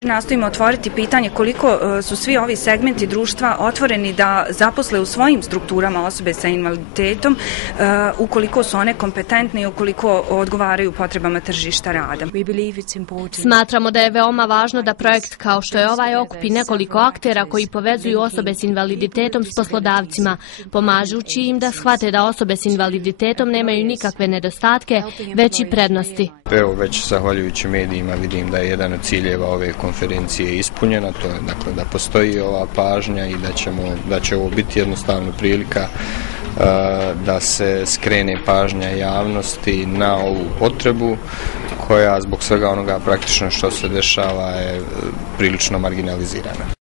Nastojimo otvoriti pitanje koliko su svi ovi segmenti društva otvoreni da zaposle u svojim strukturama osobe sa invaliditetom ukoliko su one kompetentne i ukoliko odgovaraju potrebama tržišta rada. Smatramo da je veoma važno da projekt kao što je ovaj okupi nekoliko aktera koji povezuju osobe s invaliditetom s poslodavcima, pomažući im da shvate da osobe s invaliditetom nemaju nikakve nedostatke, već i prednosti. Evo, već zahvaljujući medijima vidim da je jedan od ciljeva ove konferencije ispunjena, to je dakle da postoji ova pažnja i da će ovo biti jednostavno prilika da se skrene pažnja javnosti na ovu potrebu koja zbog svega onoga praktično što se dešava je prilično marginalizirana.